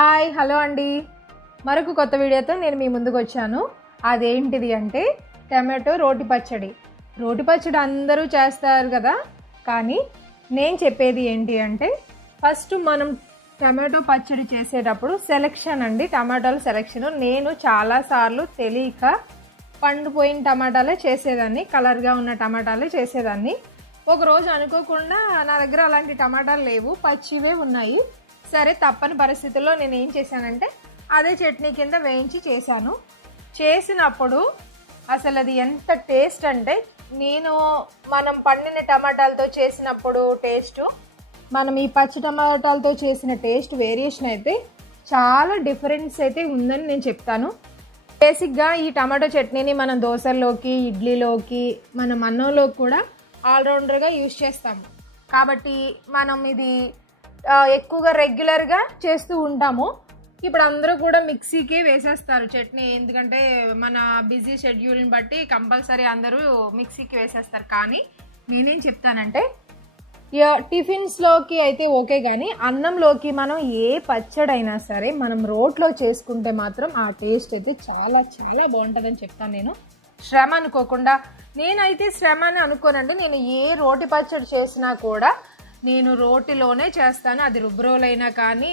Hi hello అండి, మరొక కొత్త వీడియోతో నేను మీ ముందుకు వచ్చాను. అదేంటిది అంటే టమాటో రోటి పచ్చడి. రోటి పచ్చడి అందరూ చేస్తారు కదా, కానీ నేను చెప్పేది ఏంటి అంటే ఫస్ట్ మనం టమాటో పచ్చడి చేసేటప్పుడు సెలెక్షన్ అండి, టమాటాల సెలెక్షన్. నేను చాలాసార్లు తెలియక పండిపోయిన టమాటాలే చేసేదాన్ని, కలర్గా ఉన్న టమాటాలే చేసేదాన్ని. ఒకరోజు అనుకోకుండా నా దగ్గర అలాంటి టమాటాలు లేవు, పచ్చివే ఉన్నాయి. సరే తప్పని పరిస్థితుల్లో నేను ఏం చేశానంటే అదే చట్నీ కింద వేయించి చేశాను. చేసినప్పుడు అసలు అది ఎంత టేస్ట్ అంటే, మనం పండిన టమాటాలతో చేసినప్పుడు టేస్ట్, మనం ఈ పచ్చి టమాటాలతో చేసిన టేస్ట్ వేరియేషన్ అయితే చాలా డిఫరెన్స్ అయితే ఉందని నేను చెప్తాను. బేసిక్గా ఈ టమాటో చట్నీని మనం దోశల్లోకి, ఇడ్లీలోకి, మనం అన్నంలోకి కూడా ఆల్రౌండర్గా యూజ్ చేస్తాము. కాబట్టి మనం ఇది ఎక్కువగా రెగ్యులర్గా చేస్తూ ఉంటాము. ఇప్పుడు అందరూ కూడా మిక్సీకి వేసేస్తారు చట్నీ, ఎందుకంటే మన బిజీ షెడ్యూల్ని బట్టి కంపల్సరీ అందరూ మిక్సీకి వేసేస్తారు. కానీ నేనేం చెప్తానంటే టిఫిన్స్లోకి అయితే ఓకే, కానీ అన్నంలోకి మనం ఏ పచ్చడైనా సరే మనం రోట్లో చేసుకుంటే మాత్రం ఆ టేస్ట్ అయితే చాలా చాలా బాగుంటుందని చెప్తాను నేను. శ్రమ అనుకోకుండా, నేనైతే శ్రమ అని అనుకోనండి. నేను ఏ రోటి పచ్చడి చేసినా కూడా నేను రోటిలోనే చేస్తాను. అది రుబ్బురోలైనా కానీ,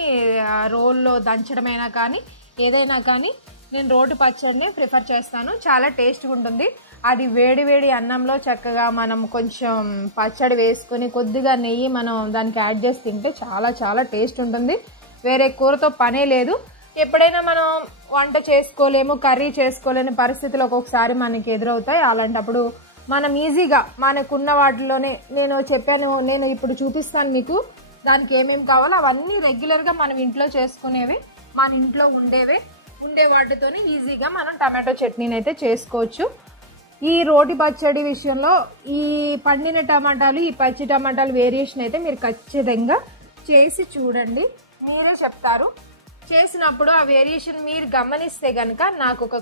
రోల్లో దంచడమైనా కానీ, ఏదైనా కానీ నేను రోటి పచ్చడిని ప్రిఫర్ చేస్తాను. చాలా టేస్ట్గా ఉంటుంది. అది వేడి వేడి అన్నంలో చక్కగా మనం కొంచెం పచ్చడి వేసుకొని కొద్దిగా నెయ్యి మనం దానికి యాడ్ చేసి తింటే చాలా చాలా టేస్ట్ ఉంటుంది. వేరే కూరతో పనే లేదు. ఎప్పుడైనా మనం వంట చేసుకోలేము, కర్రీ చేసుకోలేని పరిస్థితులు ఒక్కొక్కసారి మనకి ఎదురవుతాయి. అలాంటప్పుడు మనం ఈజీగా మనకున్న వాటిలోనే, నేను ఇప్పుడు చూపిస్తాను మీకు దానికి ఏమేమి కావాలో. అవన్నీ రెగ్యులర్గా మనం ఇంట్లో చేసుకునేవి, మన ఇంట్లో ఉండే వాటితోనే ఈజీగా మనం టమాటో చట్నీని అయితే చేసుకోవచ్చు. ఈ రోటి పచ్చడి విషయంలో ఈ పండిన టమాటాలు, ఈ పచ్చి టమాటాలు వేరియేషన్ అయితే మీరు ఖచ్చితంగా చేసి చూడండి, మీరే చెప్తారు. చేసినప్పుడు ఆ వేరియేషన్ మీరు గమనిస్తే కనుక నాకు ఒక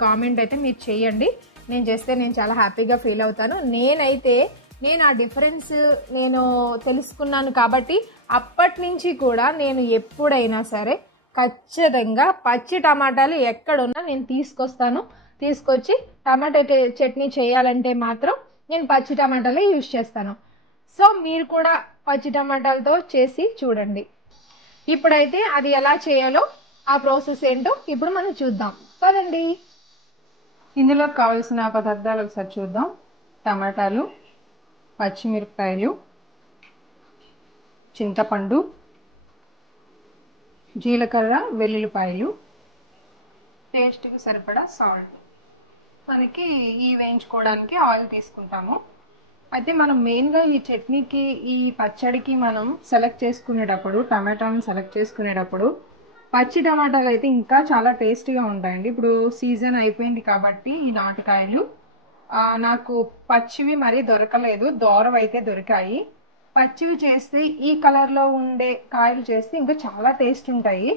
కామెంట్ అయితే మీరు చేయండి. నేను చేస్తే నేను చాలా హ్యాపీగా ఫీల్ అవుతాను. నేను ఆ డిఫరెన్స్ నేను తెలుసుకున్నాను కాబట్టి అప్పటి నుంచి కూడా నేను ఎప్పుడైనా సరే ఖచ్చితంగా పచ్చి టమాటాలు ఎక్కడున్నా నేను తీసుకొచ్చి టమాటా చట్నీ చేయాలంటే మాత్రం నేను పచ్చి టమాటాలే యూజ్ చేస్తాను. సో మీరు కూడా పచ్చి టమాటాలతో చేసి చూడండి. ఇప్పుడైతే అది ఎలా చేయాలో, ఆ ప్రాసెస్ ఏంటో ఇప్పుడు మనం చూద్దాం పదండి. ఇందులో కావాల్సిన పదార్థాలు ఒకసారి చూద్దాం. టమాటాలు, పచ్చిమిరపకాయలు, చింతపండు, జీలకర్ర, వెల్లుల్లిపాయలు, టేస్ట్కి సరిపడా సాల్ట్. మనకి ఈ వేయించుకోవడానికి ఆయిల్ తీసుకుంటాము. అయితే మనం మెయిన్గా ఈ చట్నీకి, ఈ పచ్చడికి మనం టమాటాలను సెలెక్ట్ చేసుకునేటప్పుడు పచ్చి టమాటాలు అయితే ఇంకా చాలా టేస్టీగా ఉంటాయండి. ఇప్పుడు సీజన్ అయిపోయింది కాబట్టి ఈ నాటుకాయలు నాకు పచ్చివి మరీ దొరకలేదు, దోరవైతే దొరికాయి. పచ్చివి చేస్తే ఈ కలర్లో ఉండే కాయలు చేస్తే ఇంకా చాలా టేస్ట్ ఉంటాయి,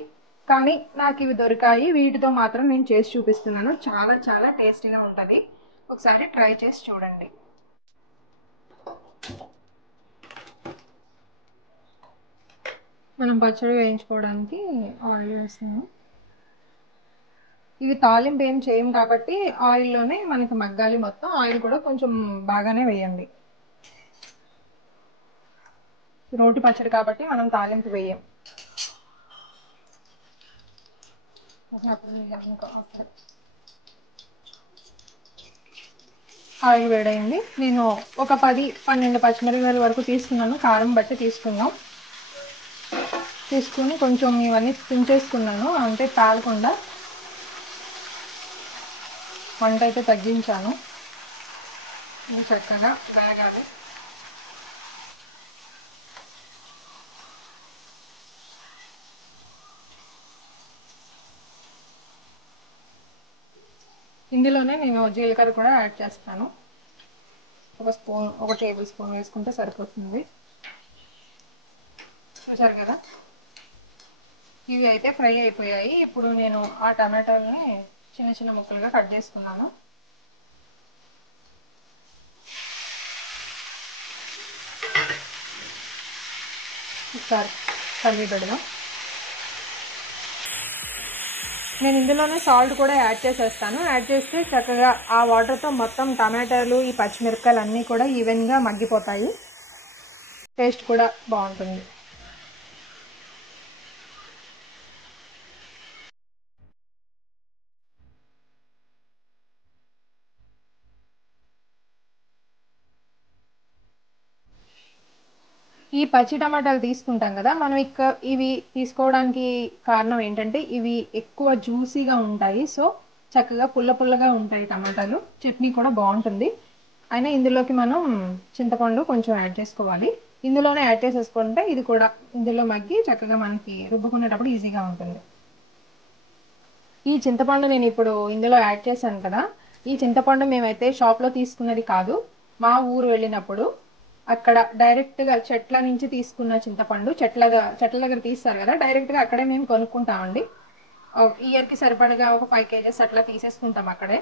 కానీ నాకు ఇవి దొరికాయి. వీటితో మాత్రం నేను చేసి చూపిస్తున్నాను. చాలా చాలా టేస్టీగా ఉంటుంది. ఒకసారి ట్రై చేసి చూడండి. మనం పచ్చడి వేయించుకోవడానికి ఆయిల్ వేస్తాము. ఇవి తాలింపు ఏం చేయం కాబట్టి ఆయిల్లోనే మనకి మగ్గాలి మొత్తం. ఆయిల్ కూడా కొంచెం బాగానే వేయండి. రోటి పచ్చడి కాబట్టి మనం తాలింపు వేయం. ఆయిల్ వేడైంది. నేను ఒక 10-12 పచ్చిమిరపకాయల వరకు తీసుకున్నాను, కారం బట్టి తీసుకుని కొంచెం ఇవన్నీ తుంచేసుకున్నాను, అంటే తాగకుండా. వంట అయితే తగ్గించాను, చక్కగా వేగాలి. ఇందులోనే నేను జీలకర్ర కూడా యాడ్ చేస్తాను. ఒక టేబుల్ స్పూన్ వేసుకుంటే సరిపోతుంది. చూసారు కదా, ఇవి అయితే ఫ్రై అయిపోయాయి. ఇప్పుడు నేను ఆ టమాటాలని చిన్న చిన్న ముక్కలుగా కట్ చేసుకున్నాను. ఒకసారి కలిపి పెడదాం. నేను ఇందులోనే సాల్ట్ కూడా యాడ్ చేసేస్తాను. యాడ్ చేస్తే చక్కగా ఆ వాటర్తో మొత్తం టమాటాలు ఈ పచ్చిమిరపకాయలు అన్నీ కూడా ఈవెన్గా మగ్గిపోతాయి. టేస్ట్ కూడా బాగుంటుంది. ఈ పచ్చి టమాటాలు తీసుకుంటాం కదా, మనం ఇవి తీసుకోవడానికి కారణం ఏంటంటే ఇవి ఎక్కువ జ్యూసీగా ఉంటాయి. సో చక్కగా పుల్లగా ఉంటాయి టమాటాలు. చట్నీ కూడా బాగుంటుంది. అయినా ఇందులోకి మనం చింతపండు కొంచెం యాడ్ చేసుకోవాలి. ఇందులోనే యాడ్ చేసేసుకుంటే ఇది కూడా ఇందులో మగ్గి చక్కగా మనకి రుబ్బుకునేటప్పుడు ఈజీగా ఉంటుంది. ఈ చింతపండు నేను ఇప్పుడు ఇందులో యాడ్ చేశాను కదా, ఈ చింతపండు మేమైతే షాప్లో తీసుకున్నది కాదు. మా ఊరు వెళ్ళినప్పుడు అక్కడ డైరెక్ట్గా చెట్ల నుంచి తీసుకున్న చింతపండు, చెట్ల దగ్గర తీస్తారు కదా, డైరెక్ట్గా అక్కడే మేము కొనుక్కుంటామండి. ఇయర్కి సరిపడగా ఒక 5 kgs అట్లా తీసేసుకుంటాం అక్కడే.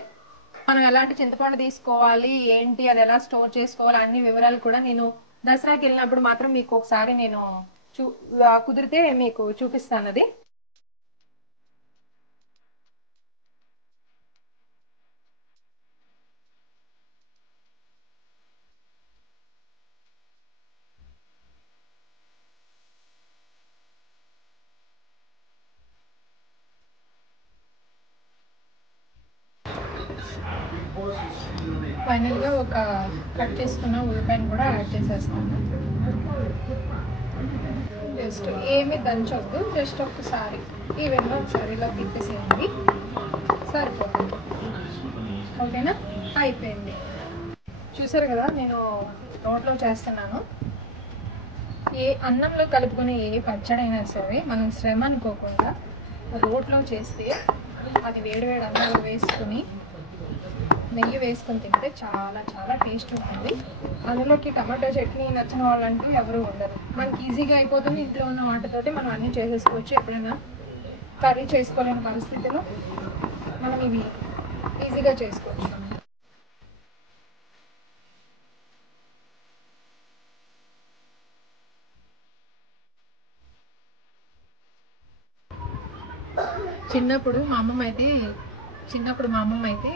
మనం ఎలాంటి చింతపండు తీసుకోవాలి ఏంటి, అది ఎలా స్టోర్ చేసుకోవాలి అన్ని వివరాలు కూడా నేను దసరాకి వెళ్ళినప్పుడు మాత్రం మీకు ఒకసారి నేను కుదిరితే మీకు చూపిస్తాను. అది ఫైనల్గా ఒక కట్ చేసుకున్న ఉల్లిపాయను కూడా యాడ్ చేసేస్తాను. జస్ట్ ఏమి దంచొద్దు, జస్ట్ ఒకసారి ఈవెన్గా ఒకసారి ఇలా తిప్పేసేయండి, సరిపోతుంది. ఓకేనా, అయిపోయింది. చూసారు కదా నేను రోట్లో చేస్తున్నాను. ఏ అన్నంలో కలుపుకునే ఏ పచ్చడైనా సరే మనం శ్రమ అనుకోకుండా రోట్లో చేస్తే అది వేడివేడి అన్నంలో వేసుకుని నెయ్యి వేసుకొని తింటే చాలా చాలా టేస్ట్ ఉంటుంది. అందులోకి టమాటో చట్నీ నచ్చిన వాళ్ళంటూ ఎవరు ఉండరు. మనకి ఈజీగా అయిపోతుంది. ఇంట్లో ఉన్న వాటితోటి మనం అన్నీ చేసేసుకోవచ్చు. ఎప్పుడైనా కర్రీ చేసుకోలేని పరిస్థితిలో మనం ఇవి ఈజీగా చేసుకోవచ్చు. చిన్నప్పుడు మా అమ్మమ్మ అయితే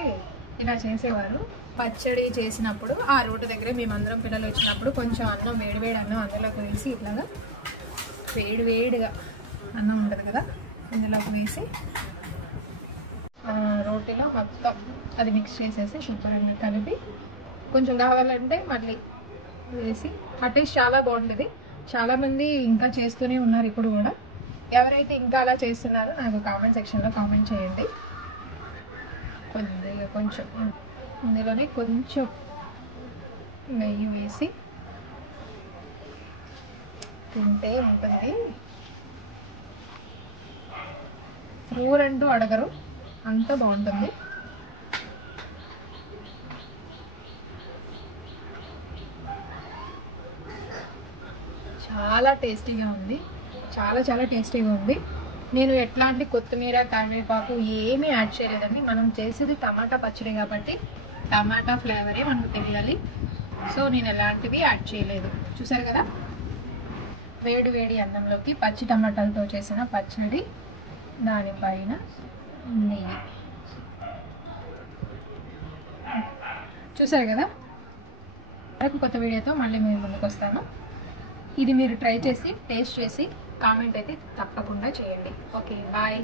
ఇలా చేసేవారు. పచ్చడి చేసినప్పుడు ఆ రోడ్డు దగ్గర మేమందరం పిల్లలు వచ్చినప్పుడు కొంచెం అన్నం వేడివేడి అన్నం అందులోకి వేసి ఇట్లాగా వేడివేడిగా అన్నం ఉంటుంది కదా, ఇందులోకి వేసి రోటీలో మొత్తం అది మిక్స్ చేసేసి శుభ్రంగా కలిపి కొంచెం కావాలంటే మళ్ళీ వేసి ఆ టేస్ట్ చాలా బాగుంటుంది. చాలామంది ఇంకా చేస్తూనే ఉన్నారు ఇప్పుడు కూడా. ఎవరైతే ఇంకా అలా చేస్తున్నారో నాకు కామెంట్ సెక్షన్లో కామెంట్ చేయండి. కొంచెం ఇందులోనే కొంచెం నెయ్యి వేసి తింటే ఉంటుంది. ఊరంటూ అడగరు, అంత బాగుంటుంది. చాలా టేస్టీగా ఉంది, చాలా చాలా టేస్టీగా ఉంది. నేను ఎట్లాంటి కొత్తిమీర కరివేపాకు ఏమీ యాడ్ చేయలేదండి. మనం చేసేది టమాటా పచ్చడి కాబట్టి టమాటా ఫ్లేవరే మనకు తెలియాలి. సో నేను ఎలాంటివి యాడ్ చేయలేదు. చూసారు కదా, వేడి వేడి అన్నంలోకి పచ్చి టమాటాలతో చేసిన పచ్చడి, దానిపైన నెయ్యి. చూసారు కదా, మరొక కొత్త వీడియోతో మళ్ళీ మేము ముందుకు వస్తాను. ఇది మీరు ట్రై చేసి టేస్ట్ చేసి కామెంట్ అయితే తప్పకుండా చేయండి. Okay, bye.